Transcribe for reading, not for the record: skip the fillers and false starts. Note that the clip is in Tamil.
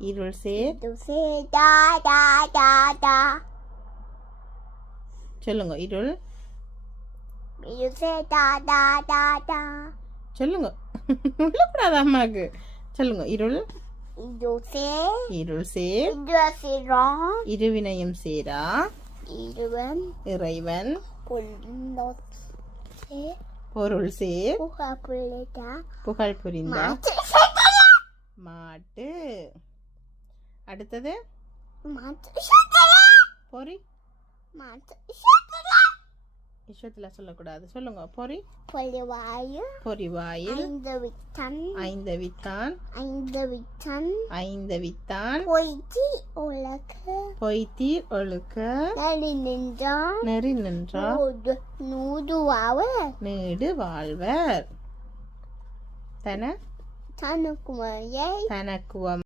இருள் சேர் சொல்லுங்க. இருள் சொல்லுங்க. உள்ளக்கூடாது அம்மாக்கு. சொல்லுங்க. இருள் இருள் சேர் இருவினையும் சேரா இறைவன் பொருள் சேர் புகழ் புரிந்தார் மாட்டு. அடுத்தது பொறி. இஷ்டத்துல சொல்லக்கூடாது. சொல்லுங்க. பொறி பொறிவாயில் ஐந்தவித்தான் பொய்த்தீர் ஒழுக்க நெறி நின்றார் நீடு வாழ்வர் தனக்குவம்